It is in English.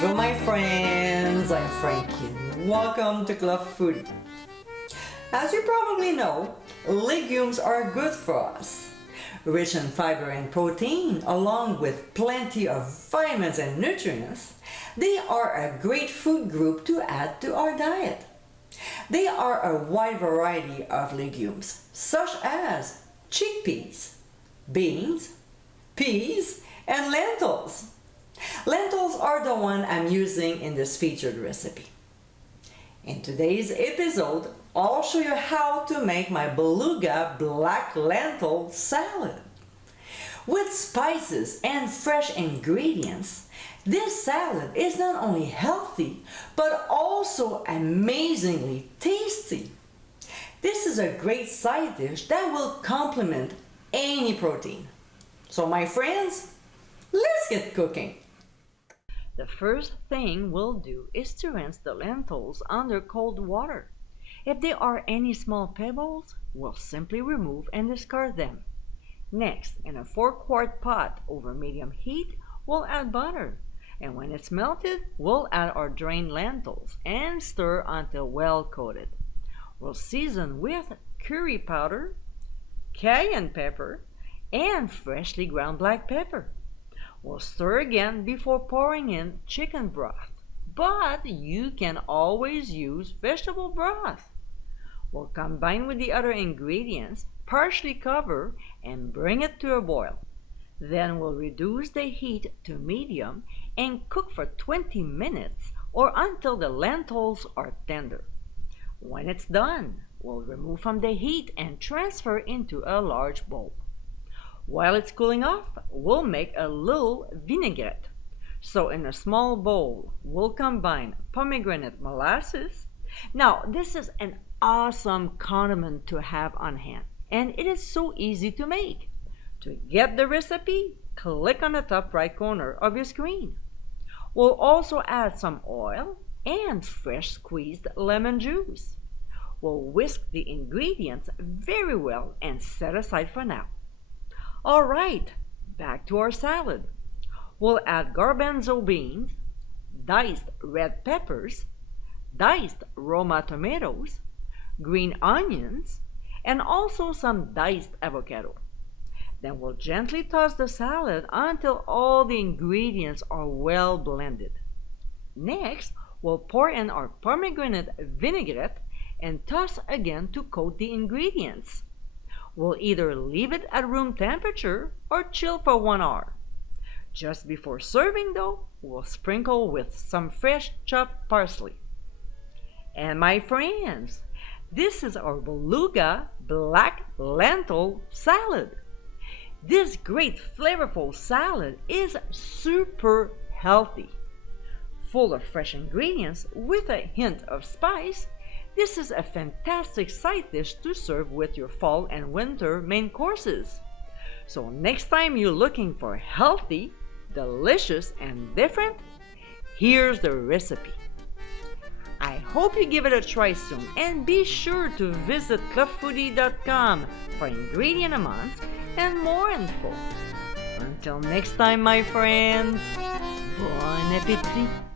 Bonjour my friends, I'm Frankie. Welcome to Club Foodie. As you probably know, legumes are good for us. Rich in fiber and protein, along with plenty of vitamins and nutrients, they are a great food group to add to our diet. They are a wide variety of legumes, such as chickpeas, beans, peas, and lentils. Lentils are the one I'm using in this featured recipe. In today's episode, I'll show you how to make my Beluga Black Lentil Salad. With spices and fresh ingredients, this salad is not only healthy, but also amazingly tasty. This is a great side dish that will complement any protein. So my friends, let's get cooking. The first thing we'll do is to rinse the lentils under cold water. If there are any small pebbles, we'll simply remove and discard them. Next, in a 4-quart pot over medium heat, we'll add butter. And when it's melted, we'll add our drained lentils and stir until well coated. We'll season with curry powder, cayenne pepper, and freshly ground black pepper. We'll stir again before pouring in chicken broth, but you can always use vegetable broth. We'll combine with the other ingredients, partially cover, and bring it to a boil. Then we'll reduce the heat to medium and cook for 20 minutes or until the lentils are tender. When it's done, we'll remove from the heat and transfer into a large bowl. While it's cooling off, we'll make a little vinaigrette. So in a small bowl, we'll combine pomegranate molasses. Now, this is an awesome condiment to have on hand, and it is so easy to make. To get the recipe, click on the top right corner of your screen. We'll also add some oil and fresh squeezed lemon juice. We'll whisk the ingredients very well and set aside for now. All right, back to our salad. We'll add garbanzo beans, diced red peppers, diced Roma tomatoes, green onions, and also some diced avocado. Then we'll gently toss the salad until all the ingredients are well blended. Next, we'll pour in our pomegranate vinaigrette and toss again to coat the ingredients. We'll either leave it at room temperature or chill for 1 hour. Just before serving though, we'll sprinkle with some fresh chopped parsley. And my friends, this is our Beluga Black Lentil Salad. This great flavorful salad is super healthy. Full of fresh ingredients with a hint of spice, this is a fantastic side dish to serve with your fall and winter main courses. So next time you're looking for healthy, delicious, and different, here's the recipe. I hope you give it a try soon, and be sure to visit clubfoodie.com for ingredient amounts and more info. Until next time, my friends, bon appétit!